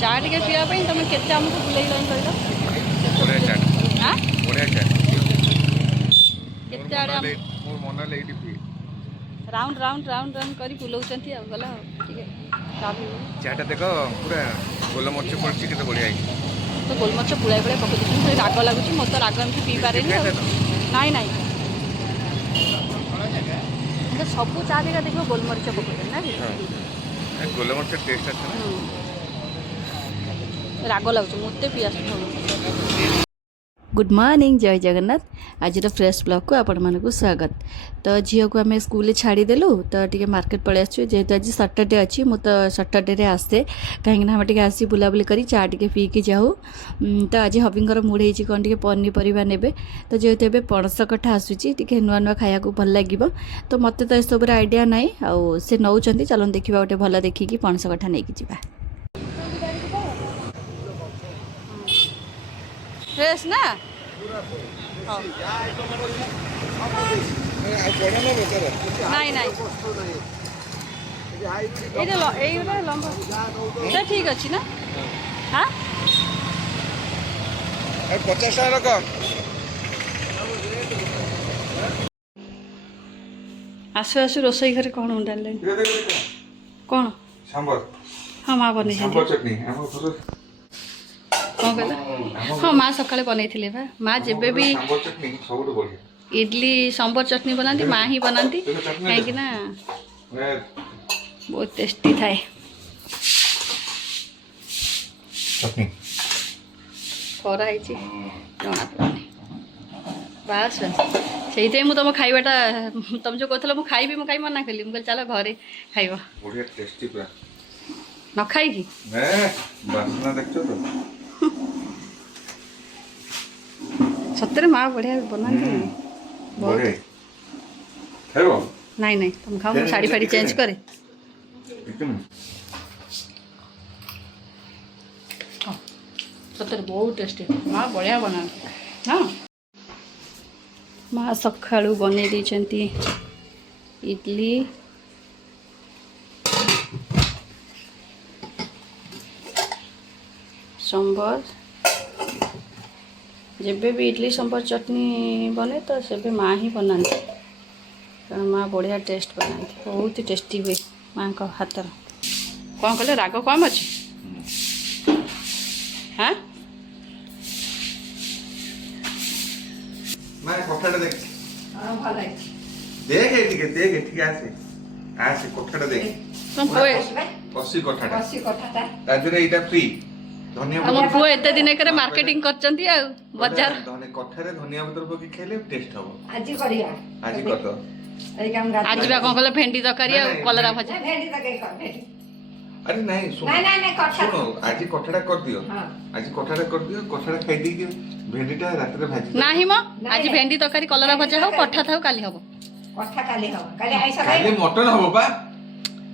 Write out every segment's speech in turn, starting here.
चा टे पीवाई तुम के आमको बुलेन कहल राउंड राउंड राउंड राउंड कर बुलाऊँ गला चाटा देख पूरा गोलमरीच पड़ी के बढ़िया तो गोलमरीच पुड़ाई पुड़ा पकड़ राग लगुच मो तो राग एमती पी पारे नाई नाई सब चा देखा देख गोलमरीच पकड़ ना गोलमरीच टेस्ट आछे राग लगुच मत पी आस गुड मॉर्निंग जय जगन्नाथ आज फ्रेश ब्लॉग को आपण मानक स्वागत। तो झील को आम स्कूल छाड़देलु तो टी मार्केट पलि आसु जेहेतु आज सटरडे अच्छी मु तो सटरडे आसे कहीं आम टे आसी बुलाबुली कर चा टे पीकि जाऊ। तो आज हबिंगर मुड हो कौन टे पनीपरिया ने तो जेहेतु ए पणस कठा आसूची टे नुआ नुआ खाया भल लगे तो मत तो सब आइडिया ना आउ से नौ चलो देखा गोटे भल देखिकी पणस कठा नहीं जा फ्रेश ना नहीं नहीं लंबा ठीक अच्छी ना हाँ 50 रख आसु आसु रोसई घर कौन डाले कौन सांबर हाँ माँ बन सांबर चटनी कौन कहला हाँ माँ सकाଳେ बनई बा माँ जेबे भी इडली सांबर चटनी बनाती माँ ही बनाती कहीं ना बहुत टेस्टी थाए चटनी खरा है जना पड़ानी बास से मुझे तुम खाइबाटा तुम जो कहल मुझे खाइबी मुझे कहीं मना कली मुझे चलो घरे खाइब बढ़िया टेस्टी पूरा न खाइकी बासना देखो तो सतरे माँ बढ़िया बनाती बहुत नहीं नहीं तुम खाओ मैं साड़ी फाड़ी चेंज करे सतरे बहुत टेस्टी माँ बढ़िया बना हाँ माँ सकाळू बने देती इडली सांबर जेबे भी इडली सांबर चटनी बने तो सेबे माँ ही बनाती कारण माँ बढ़िया टेस्ट बनाती बहुत ही टेस्टी हुए माँ का हाथर कौन कहले राग कम अच्छे हाँ मैं कोठाटा देख हाँ भल देख ठीक आसे आसे कोठाटा देख तुम कोए कसी कोठाटा ताजरे एटा फ्री धनिया हम पुओ एते दिन करे मार्केटिंग करचंती आ बाजार धने कोठारे धनिया पत्र पकी खेले टेस्ट हो आज करिया आज कर दो आज बा कौन कहले भेंडी तरकारी आ कलरा भजा भेंडी तके कर भेंडी अरे नहीं सुनो नहीं कठा सुनो आज कोठाटा कर दियो आज कोठाटा कर दियो कोठाटा खाई दी के भेंडीटा रात रे भाजी नाही म आज भेंडी तरकारी कलरा भजा हो कठा थाउ काली हबो कठा काली हो काली आइसा काली मटन हबो बा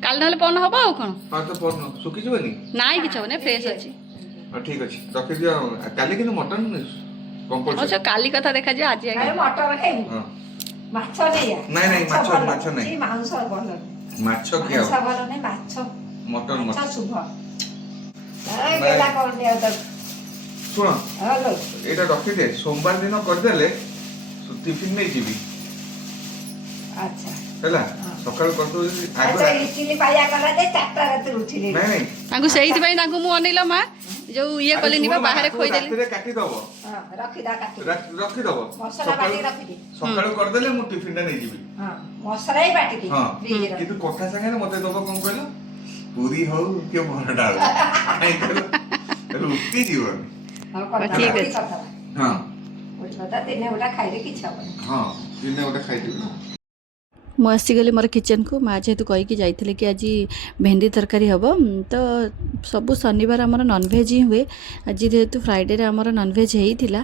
काल नले पन हबो आ कोन हां तो पन सुकी जबनी नाही किछ होने फ्रेश अछि ठीक अछि रखि दियो काली किन मटन कंपल्सरी अच्छा काली कथा देखा जे आज काली मटर खाइबू हां माछ नहीं नहीं माछ नहीं मांस भल माछ किया माछ भल नहीं माछ मटन माछ मटन शुभ गेला कर दिया तो सुनो हेलो एटा रखि दे सोमवार दिन कर देले टिफिन में जीबी अच्छा हैला सकाळ करतो अच्छा इडली पाया करा दे 4टा रात उठिले नहीं तांगु सेहित पई तांगु मु अनिला मा जो ये कले निबा बाहर खोई देली रात रे काटी दबो हां रखि काटी रखि दबो मसाला बाटी रखि दे सकाळ कर देले मु टिफिन टा नहीं जीबी हां मसाला ही बाटी दे फ्रिज रे किंतु कोठा संगे मते दबो कोन कहलो पूरी हो के भरडा काई कहलो रुटी जीवन हां ठीक है हां ओटा दिने ओटा खाइले किछ हो हां दिने ओटा खाइ दिबो मु आसीगली मोर किचन को माँ जेहेतु कहीकि जाइए कि आज भेंडी तरकारी हम तो सबु शनिवार आमर नॉनवेज ही हुए आज जेहेतु फ्राइडे आमर नॉनवेज होता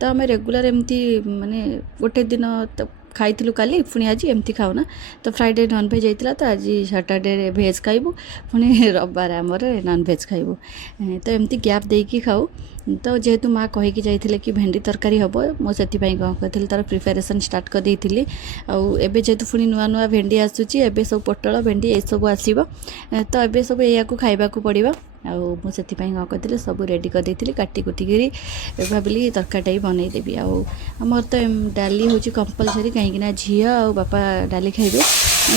तो आम रेगुलर एमती माने गोटे दिन तो खाइलु काली पुणी आज एमती खाऊना तो फ्राइडे नॉनवेज होता तो आज सैटरडे भेज खाइबू पुणी रविवार आमर नॉनवेज खाइबू तो एमती गैप देकी खाऊ तो जेहेतु माँ कहीकि जाइए कि भेंडी तरकारी हम मुझे कौन कहती तार प्रिपेरेसन स्टार्ट करदेली आबे जेहेतु पुणी नुआ नुआ भेंडी आसूची एबे सब पोटल भेंडी ये सब आसो तो एबे सब या खाइबा पड़ो मुझे कौन कहती सब रेडी करदेली काटी कुटिकी भाविली तरकारीटा ही बनईदेवी आमर तो डाली हूँ कंपलसरी कहीं झील आ बापा डाली खाइबे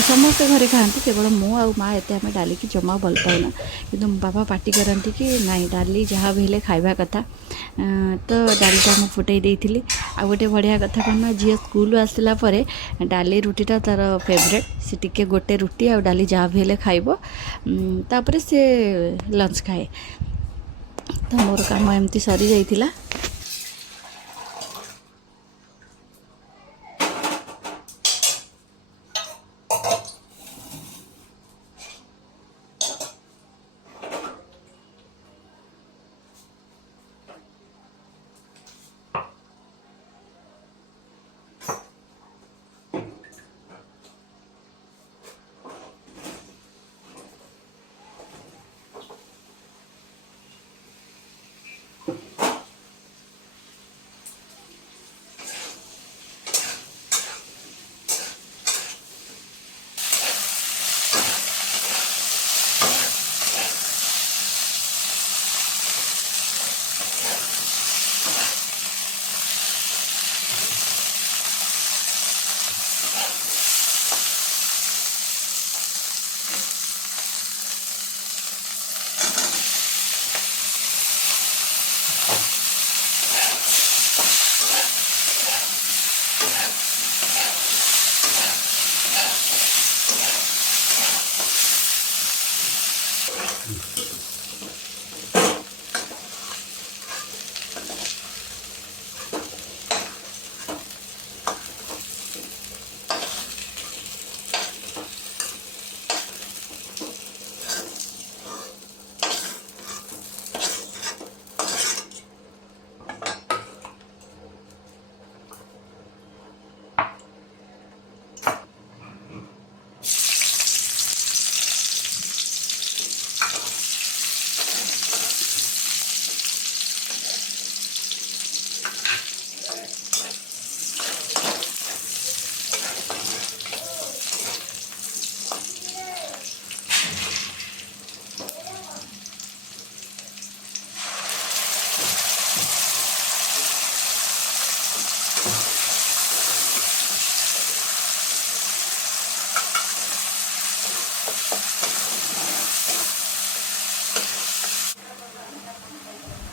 समस्ते घरे खाती केवल मु आ माँ एत आम डाली की जमा भल पाऊना कि बापा पार्टी करती कि नाई डाली जहाँ भी खाइबा कथा तो डालीटा मुझे फुटई देती आ गोटे बढ़िया कथा कौन झील स्कूल आसला डाली रुटीटा तार फेवरेट सी टिके गोटे रुटी आ डाली जहाँ भी खाइब तापर से लंच खाए तो मोर काम एमती सरी जाइतिला।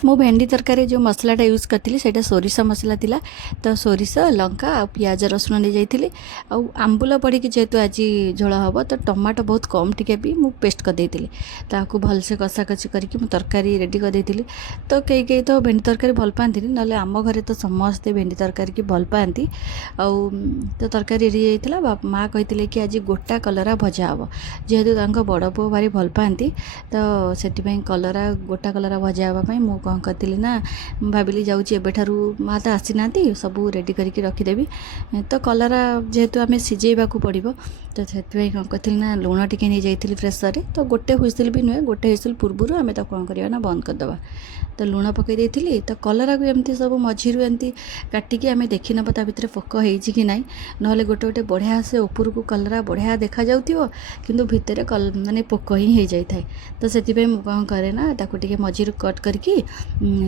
मो भेंडी तरकारी जो मसलाटा यूज करती से सोरिष मसला थिला तो सोरिष लंका आ पियाज रसुण नहीं जाइए आंबुल पड़ी जेहेतु आज झोल हम तो टमाटो बहुत कम टिके भी मुझे पेस्ट करदेली ताकू भलसे कषा कषि करके तरकारी रेडी करदेली तो कई कई तो भेंडी तरकारी भल पाती ना आम घरे तो समस्ते भेंडी तरकारी की भल पाती तो तरकारी रेडी जाइए माँ कही कि आज गोटा कलरा भजा हम जेहेतु बड़ पु भारी भल पाती तो से कलरा गोटा कलरा भजा हाँपाई मु कौन करती ना भाविली जाऊँगी एबेठारू माँ तो आसी ना सब रेडी करके रखीदेवी तो कलरा जेहेतु आम सीझेबा पड़ो तो से कौन करती ना लुण टी नहीं जाइए प्रेसर तो गोटे हुइसिल भी नुहे गोटे हुइसिल पूर्व आम कौन करवा ना बंद करदे तो लुण पकई देती तो कलरा को एमती सब मझीरू एमती काटिकी आम देखी नब ता भितर पोक होइछि कि नाई नहले गोटे गोटे बढ़िया से ऊपर को कलरा बढ़िया देखा जाउथिबो किंतु भितर माने पोक ही हो जाए तो से कौन करे ना ताकू टिके मझीरू कट करके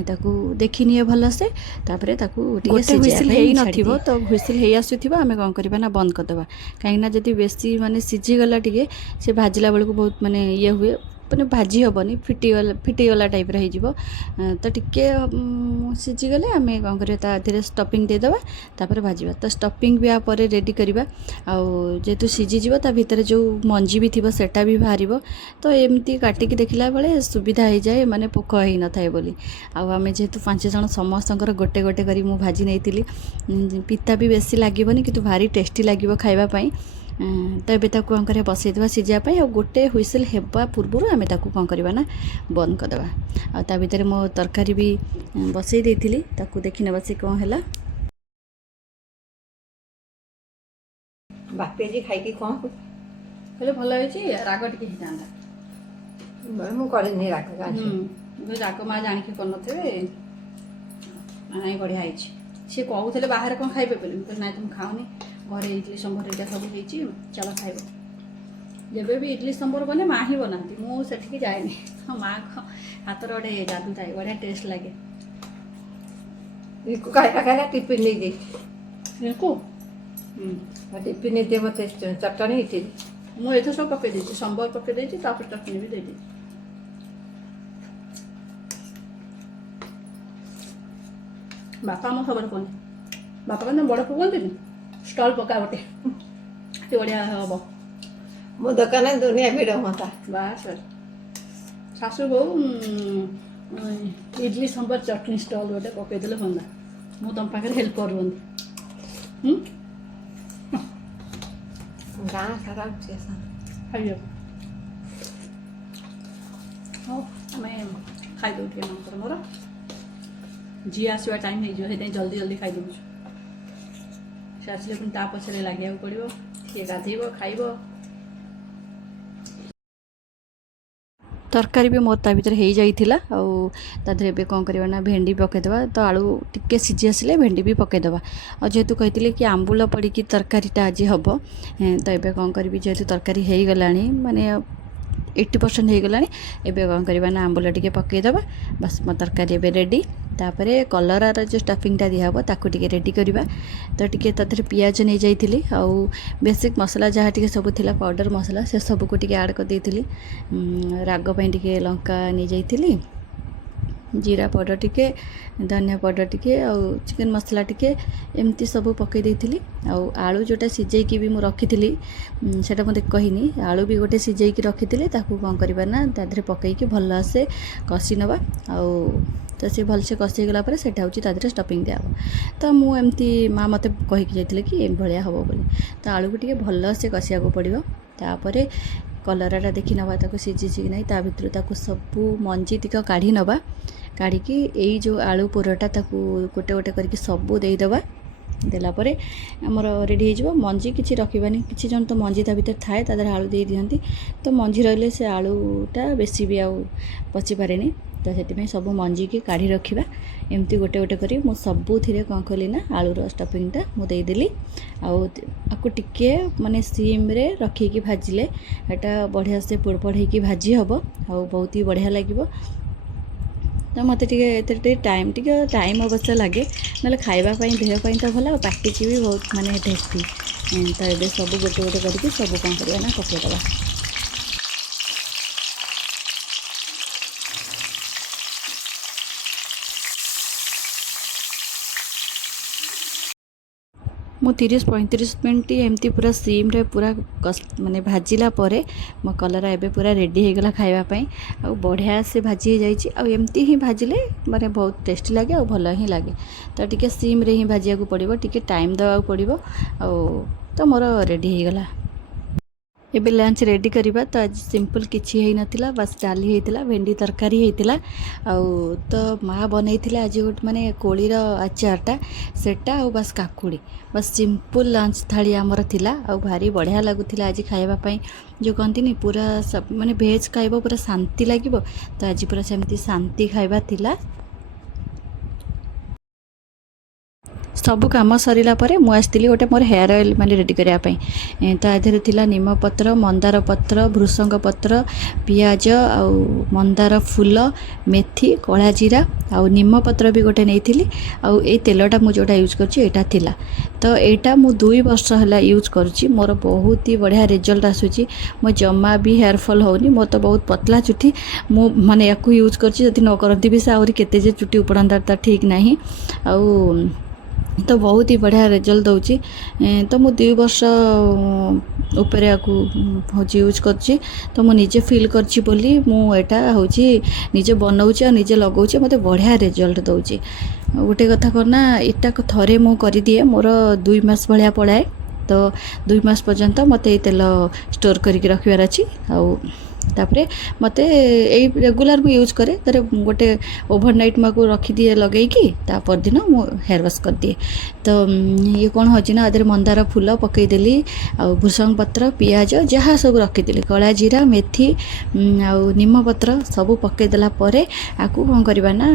ताकू देखी निए भल से तापर ताकू टिके हुइसिल हेई नथिबो तो हुइसिल हेई आसुथिबो आमे कौन करबा ना बंद करदबा कहीं ना जदी बेसी माने सिझी गला टिके से भाजिला बेल को बहुत माने ये हुए मैंने भाजी हेनी फिटीगला टाइप हो तो टिके सीझीगले आम कौन कर स्टफिंग देदेबा तापर भाजवा तो स्टफिंग भी आप रेडी करवा जेहेतु सीझीज भितर जो मंजी भी थी सेटा भी बाहर तो एमती काटिकी देखला बेले सुविधा हो जाए माने पोक हो न थाए बोली आम जेहेतु 5 जन समस्त गोटे गोटे करी मु भाजी नहीं पिता भी बेसी लगे कि भारी टेस्टी लगे खावाई तो ये कौन कर बसईदे सीझापी और गोटे हुइसिल हेबा पूर्व आम कौन करवा ना बंद करदे आ भितर मो तरकारी भी बसई देती ताकू देखी ना से कौन है बापे जी खाई कौन कहले भल राग टिके मुझे राग राग माँ जाणिकी कर ନାଇଁ ବଢ଼ିଆ ହେଇଛି। ସିଏ କହୁଥିଲେ ବାହାରେ କ'ଣ ଖାଇବେ ବୋଲି, ମୁଁ କହିଲି ନାଇଁ ତୁମେ ଖାଉନି, ଘରେ ଇଡଲି ସମ୍ବର ଏଇଟା ସବୁ ହେଇଛି, ଚାଲ ଖାଇବ। ଯେବେ ବି ଇଡଲି ସମ୍ବର ବନେ ମା ହିଁ ବନାନ୍ତି, ମୁଁ ସେଠିକି ଯାଏନି। ମାଆଙ୍କ ହାତର ଗୋଟେ ଯାଦୁ ଥାଏ, ବଢ଼ିଆ ଟେଷ୍ଟ ଲାଗେ। ଖାଇଲା ଟିଫିନ୍ ନେଇଯାଇଛି। ରିଙ୍କୁ ଟିଫିନ୍ ନେଇଦିଏ ମୋତେ ଚଟଣି ଇଟିଲି। ମୁଁ ଏଥିରେ ସବୁ ପକେଇ ଦେଇଛି, ସମ୍ବର ପକେଇ ଦେଇଛି, ତାପରେ ଚଟଣି ବି ଦେଇଦେଇଛି। ବାପା ଆମ ସବୁବେଳେ କୁହନ୍ତି, ବାପା ମାନେ ବଡ଼ କୁହନ୍ତିନି ଷ୍ଟଲ୍ ପକା ଗୋଟେ, ଏତେ ବଢ଼ିଆ ହବ। ମୋ ଦୋକାନରେ ଦୁନିଆ ଭିଡ଼ ହୁଅନ୍ତା। ବାସ୍ ଶାଶୁ ବୋଉ ଇଡଲି ସମ୍ବର ଚଟଣି ଷ୍ଟଲ୍ ଗୋଟେ ପକେଇଦେଲେ ହୁଅନ୍ତା। ମୁଁ ତମ ପାଖରେ ହେଲ୍ପ କରୁଅନ୍ତି। ଗାଁ ସାରା ଖାଇବ। ହଉ ଆମେ ଖାଇଦେବୁ ଟିକେ ମାଙ୍କର ମୋର। ଝିଅ ଆସିବା ଟାଇମ୍ ହେଇଯିବ, ସେଥିପାଇଁ ଜଲ୍ଦି ଜଲ୍ଦି ଖାଇଦେଉଛୁ। ସେ ଆସିଲେ ପୁଣି ତା ପଛରେ ଲାଗିବାକୁ ପଡ଼ିବ, ସିଏ ଗାଧେଇବ ଖାଇବ। ତରକାରୀ ବି ମୋର ତା ଭିତରେ ହେଇଯାଇଥିଲା। ଆଉ ତା ଦେହରେ ଏବେ କ'ଣ କରିବା ନା ଭେଣ୍ଡି ପକାଇଦେବା। ତ ଆଳୁ ଟିକେ ସିଝି ଆସିଲେ ଭେଣ୍ଡି ବି ପକାଇଦେବା। ଆଉ ଯେହେତୁ କହିଥିଲି କି ଆମ୍ବୁଲ ପଡ଼ିକି ତରକାରୀଟା ଆଜି ହେବ, ତ ଏବେ କ'ଣ କରିବି, ଯେହେତୁ ତରକାରୀ ହେଇଗଲାଣି ମାନେ 80% ହେଇଗଲାଣି, ଏବେ କ'ଣ କରିବା ନା ଆମ୍ବୁଲ ଟିକେ ପକାଇଦେବା। ବାସ୍ ମୋ ତରକାରୀ ଏବେ ରେଡ଼ି। ତାପରେ କଲରାର ଯେଉଁ ଷ୍ଟଫିଂଟା ଦିଆହେବ ତାକୁ ଟିକେ ରେଡ଼ି କରିବା। ତ ଟିକେ ତା ଦେହରେ ପିଆଜ ନେଇଯାଇଥିଲି, ଆଉ ବେସିକ୍ ମସଲା ଯାହା ଟିକେ ସବୁ ଥିଲା ପାଉଡ଼ର ମସଲା ସେ ସବୁକୁ ଟିକେ ଆଡ଼୍ କରିଦେଇଥିଲି। ରାଗ ପାଇଁ ଟିକେ ଲଙ୍କା ନେଇଯାଇଥିଲି, ଜିରା ପାଉଡ଼ର ଟିକେ, ଧନିଆ ପାଉଡ଼ର ଟିକେ, ଆଉ ଚିକେନ୍ ମସଲା ଟିକେ, ଏମିତି ସବୁ ପକାଇ ଦେଇଥିଲି। ଆଉ ଆଳୁ ଯେଉଁଟା ସିଝେଇକି ବି ମୁଁ ରଖିଥିଲି, ସେଇଟା ମୋତେ କହିନି, ଆଳୁ ବି ଗୋଟେ ସିଝେଇକି ରଖିଥିଲି, ତାକୁ କ'ଣ କରିବା ନା ତା ଦେହରେ ପକାଇକି ଭଲସେ କଷି ନେବା। ଆଉ ତ ସେ ଭଲସେ କଷି ହେଇଗଲା ପରେ ସେଇଟା ହେଉଛି ତା ଦେହରେ ଷ୍ଟଫିଂ ଦିଆହେବ। ତ ମୁଁ ଏମିତି ମା ମୋତେ କହିକି ଯାଇଥିଲେ କି ଏଭଳିଆ ହେବ ବୋଲି। ତ ଆଳୁକୁ ଟିକେ ଭଲସେ କଷିବାକୁ ପଡ଼ିବ। ତାପରେ କଲରାଟା ଦେଖି ନେବା ତାକୁ ସିଝିଛି କି ନାହିଁ, ତା ଭିତରୁ ତାକୁ ସବୁ ମଞ୍ଜି ଟିକ କାଢ଼ି ନେବା। କାଢ଼ିକି ଏଇ ଯେଉଁ ଆଳୁ ପୁରଟା ତାକୁ ଗୋଟେ ଗୋଟେ କରିକି ସବୁ ଦେଇଦେବା। ଦେଲା ପରେ ଆମର ରେଡ଼ି ହେଇଯିବ। ମଞ୍ଜି କିଛି ରଖିବାନି, କିଛି ଜଣ ତ ମଞ୍ଜି ତା ଭିତରେ ଥାଏ, ତା ଦେହରେ ଆଳୁ ଦେଇ ଦିଅନ୍ତି। ତ ମଞ୍ଜି ରହିଲେ ସେ ଆଳୁଟା ବେଶୀ ବି ଆଉ ପଚିପାରେନି, ତ ସେଥିପାଇଁ ସବୁ ମଞ୍ଜିକି କାଢ଼ି ରଖିବା। ଏମିତି ଗୋଟେ ଗୋଟେ କରି ମୁଁ ସବୁଥିରେ କ'ଣ କଲି ନା ଆଳୁର ଷ୍ଟଫିଂଟା ମୁଁ ଦେଇଦେଲି। ଆଉ ଆକୁ ଟିକେ ମାନେ ସିମ୍ରେ ରଖିକି ଭାଜିଲେ ଏଇଟା ବଢ଼ିଆ ସେ ପୋଡ଼ ପୋଡ଼ ହେଇକି ଭାଜି ହେବ, ଆଉ ବହୁତ ହି ବଢ଼ିଆ ଲାଗିବ। ତ ମୋତେ ଟିକେ ଏଥିରେ ଟିକେ ଟାଇମ୍ ଅବଶ୍ୟ ଲାଗେ, ନହେଲେ ଖାଇବା ପାଇଁ ଦେହ ପାଇଁ ତ ଭଲ, ଆଉ ପାଟିକି ବି ବହୁତ ମାନେ ଟେଷ୍ଟି। ତ ଏବେ ସବୁ ଗୋଟେ ଗୋଟେ କରିକି ସବୁ କ'ଣ କରିବା ନା ପକାଇଦେବା। ମୁଁ 30-35 ମିନିଟ୍ ଏମିତି ପୁରା ସିମ୍ରେ ପୁରା ମାନେ ଭାଜିଲା ପରେ ମୋ କଲରା ଏବେ ପୁରା ରେଡ଼ି ହେଇଗଲା ଖାଇବା ପାଇଁ। ଆଉ ବଢ଼ିଆ ସେ ଭାଜି ହେଇଯାଇଛି। ଆଉ ଏମିତି ହିଁ ଭାଜିଲେ ମାନେ ବହୁତ ଟେଷ୍ଟି ଲାଗେ, ଆଉ ଭଲ ହିଁ ଲାଗେ। ତ ଟିକେ ସିମ୍ରେ ହିଁ ଭାଜିବାକୁ ପଡ଼ିବ, ଟିକେ ଟାଇମ୍ ଦେବାକୁ ପଡ଼ିବ। ଆଉ ତ ମୋର ରେଡ଼ି ହେଇଗଲା। ଏବେ ଲଞ୍ଚ ରେଡ଼ି କରିବା। ତ ଆଜି ସିମ୍ପଲ୍ କିଛି ହେଇନଥିଲା, ବାସ୍ ଡାଲି ହେଇଥିଲା, ଭେଣ୍ଡି ତରକାରୀ ହେଇଥିଲା। ଆଉ ତ ମାଆ ବନେଇଥିଲେ ଆଜି ଗୋଟେ ମାନେ କୋଳିର ଆଚାରଟା, ସେଟା ଆଉ ବାସ୍ କାକୁଡ଼ି, ବାସ୍ ସିମ୍ପଲ୍ ଲଞ୍ଚ ଥାଳି ଆମର ଥିଲା। ଆଉ ଭାରି ବଢ଼ିଆ ଲାଗୁଥିଲା ଆଜି ଖାଇବା ପାଇଁ। ଯେଉଁ କହନ୍ତିନି ପୁରା ମାନେ ଭେଜ୍ ଖାଇବ ପୁରା ଶାନ୍ତି ଲାଗିବ, ତ ଆଜି ପୁରା ସେମିତି ଶାନ୍ତି ଖାଇବା ଥିଲା। ସବୁ କାମ ସରିଲା ପରେ ମୁଁ ଆସିଥିଲି ଗୋଟେ ମୋର ହେୟାର ଅଏଲ୍ ମାନେ ରେଡ଼ି କରିବା ପାଇଁ। ତା ଦେହରେ ଥିଲା ନିମପତ୍ର, ମନ୍ଦାର ପତ୍ର, ଭୃଷଙ୍ଗ ପତ୍ର, ପିଆଜ, ଆଉ ମନ୍ଦାର ଫୁଲ, ମେଥି, କଳା ଜିରା, ଆଉ ନିମପତ୍ର ବି ଗୋଟେ ନେଇଥିଲି। ଆଉ ଏଇ ତେଲଟା ମୁଁ ଯେଉଁଟା ୟୁଜ୍ କରୁଛି ଏଇଟା ଥିଲା। ତ ଏଇଟା ମୁଁ 2 ବର୍ଷ ହେଲା ୟୁଜ୍ କରୁଛି, ମୋର ବହୁତ ହି ବଢ଼ିଆ ରେଜଲ୍ଟ ଆସୁଛି। ମୋ ଜମା ବି ହେୟାର ଫଲ୍ ହେଉନି, ମୋର ତ ବହୁତ ପତଲା ଚୁଟି, ମୁଁ ମାନେ ୟାକୁ ୟୁଜ୍ କରୁଛି। ଯଦି ନ କରନ୍ତି ବି ସେ ଆହୁରି କେତେ ଯେ ଚୁଟି ଉପଡ଼ନ୍ତା ତା ଠିକ୍ ନାହିଁ। ଆଉ ତ ବହୁତ ହି ବଢ଼ିଆ ରେଜଲ୍ଟ ଦେଉଛି। ତ ମୁଁ 2 ବର୍ଷ ଉପରେ ଆକୁ ହେଉଛି ୟୁଜ୍ କରୁଛି। ତ ମୁଁ ନିଜେ ଫିଲ୍ କରିଛି ବୋଲି ମୁଁ ଏଇଟା ହେଉଛି ନିଜେ ବନାଉଛି ଆଉ ନିଜେ ଲଗାଉଛି, ମୋତେ ବଢ଼ିଆ ରେଜଲ୍ଟ ଦେଉଛି। ଗୋଟେ କଥା କ'ଣ ନା ଏଇଟାକୁ ଥରେ ମୁଁ କରିଦିଏ, ମୋର 2 ମାସ ଭଳିଆ ପଳାଏ। ତ 2 ମାସ ପର୍ଯ୍ୟନ୍ତ ମୋତେ ଏଇ ତେଲ ଷ୍ଟୋର୍ କରିକି ରଖିବାର ଅଛି। ଆଉ ତାପରେ ମୋତେ ଏଇ ରେଗୁଲାର ମୁଁ ୟୁଜ୍ କରେ, ତାର ଗୋଟେ ଓଭରନାଇଟ୍ ମୁଁ ଆକୁ ରଖିଦିଏ ଲଗେଇକି, ତା ପରଦିନ ମୁଁ ହେୟାର ୱାଶ୍ କରିଦିଏ। ତ ଇଏ କ'ଣ ହେଉଛି ନା ଆଦେହରେ ମନ୍ଦାର ଫୁଲ ପକାଇଦେଲି, ଆଉ ଭୃଷଙ୍ଗ ପତ୍ର, ପିଆଜ ଯାହା ସବୁ ରଖିଥିଲି, କଳା ଜିରା, ମେଥି, ଆଉ ନିମପତ୍ର ସବୁ ପକାଇଦେଲା ପରେ ଆକୁ କ'ଣ କରିବା ନା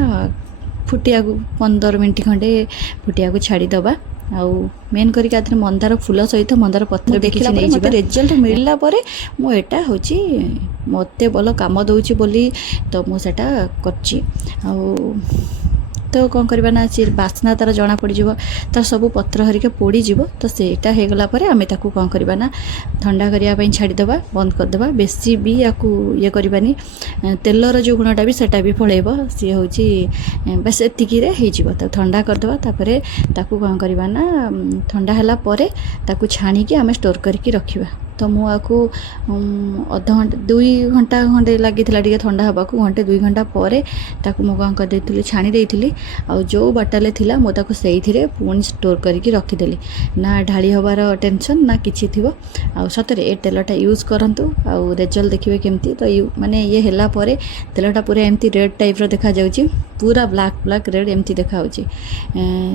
ଫୁଟିବାକୁ 15 ମିନିଟ୍ ଖଣ୍ଡେ ଫୁଟିବାକୁ ଛାଡ଼ିଦେବା। ଆଉ ମେନ୍ କରିକି ଆଧିରେ ମନ୍ଦାର ଫୁଲ ସହିତ ମନ୍ଦାର ପତ୍ର ଦେଖିଲା ପରେ ମୋତେ ରେଜଲ୍ଟ ମିଳିଲା ପରେ ମୁଁ ଏଇଟା ହେଉଛି ମୋତେ ଭଲ କାମ ଦେଉଛି ବୋଲି ତ ମୁଁ ସେଇଟା କରିଛି। ଆଉ ତ କ'ଣ କରିବା ନା ସେ ବାସ୍ନା ତା'ର ଜଣାପଡ଼ିଯିବ, ତା'ର ସବୁ ପତ୍ର ହରିକା ପୋଡ଼ିଯିବ। ତ ସେଇଟା ହେଇଗଲା ପରେ ଆମେ ତାକୁ କ'ଣ କରିବା ନା ଥଣ୍ଡା କରିବା ପାଇଁ ଛାଡ଼ିଦେବା, ବନ୍ଦ କରିଦେବା। ବେଶୀ ବି ୟାକୁ ଇଏ କରିବାନି, ତେଲର ଯେଉଁ ଗୁଣଟା ବି ସେଇଟା ବି ପଳେଇବ। ସିଏ ହେଉଛି ବାସ୍ ଏତିକିରେ ହେଇଯିବ। ତାକୁ ଥଣ୍ଡା କରିଦେବା। ତାପରେ ତାକୁ କ'ଣ କରିବା ନା ଥଣ୍ଡା ହେଲା ପରେ ତାକୁ ଛାଣିକି ଆମେ ଷ୍ଟୋର୍ କରିକି ରଖିବା। ତ ମୁଁ ଆକୁ ଅଧଘଣ୍ଟା 2 ଘଣ୍ଟା ଖଣ୍ଡେ ଲାଗିଥିଲା ଟିକେ ଥଣ୍ଡା ହେବାକୁ, 1-2 ଘଣ୍ଟା ପରେ ତାକୁ ମୁଁ କ'ଣ କରିଦେଇଥିଲି ଛାଣି ଦେଇଥିଲି। ଆଉ ଯେଉଁ ବାଟାଲେ ଥିଲା ମୁଁ ତାକୁ ସେଇଥିରେ ପୁଣି ଷ୍ଟୋର୍ କରିକି ରଖିଦେଲି। ନା ଢାଳି ହେବାର ଟେନସନ୍ ନା କିଛି ଥିବ। ଆଉ ସତରେ ଏ ତେଲଟା ୟୁଜ୍ କରନ୍ତୁ, ଆଉ ରେଜଲ୍ଟ ଦେଖିବେ କେମିତି। ତ ମାନେ ଇଏ ହେଲା ପରେ ତେଲଟା ପୁରା ଏମିତି ରେଡ଼୍ ଟାଇପ୍ର ଦେଖାଯାଉଛି, ପୁରା ବ୍ଲାକ୍ ରେଡ଼୍ ଏମିତି ଦେଖାହେଉଛି।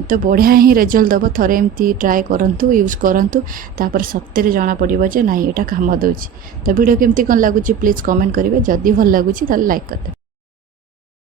ତ ବଢ଼ିଆ ହିଁ ରେଜଲ୍ଟ ଦେବ। ଥରେ ଏମିତି ଟ୍ରାଏ କରନ୍ତୁ, ୟୁଜ୍ କରନ୍ତୁ, ତାପରେ ସତରେ ଜଣାପଡ଼ିବ ଯେ ନାଇଁ ଏଇଟା କାମ ଦେଉଛି। ତ ଭିଡ଼ିଓ କେମିତି କ'ଣ ଲାଗୁଛି ପ୍ଲିଜ୍ କମେଣ୍ଟ କରିବେ। ଯଦି ଭଲ ଲାଗୁଛି ତାହେଲେ ଲାଇକ୍ କରିଦେବେ।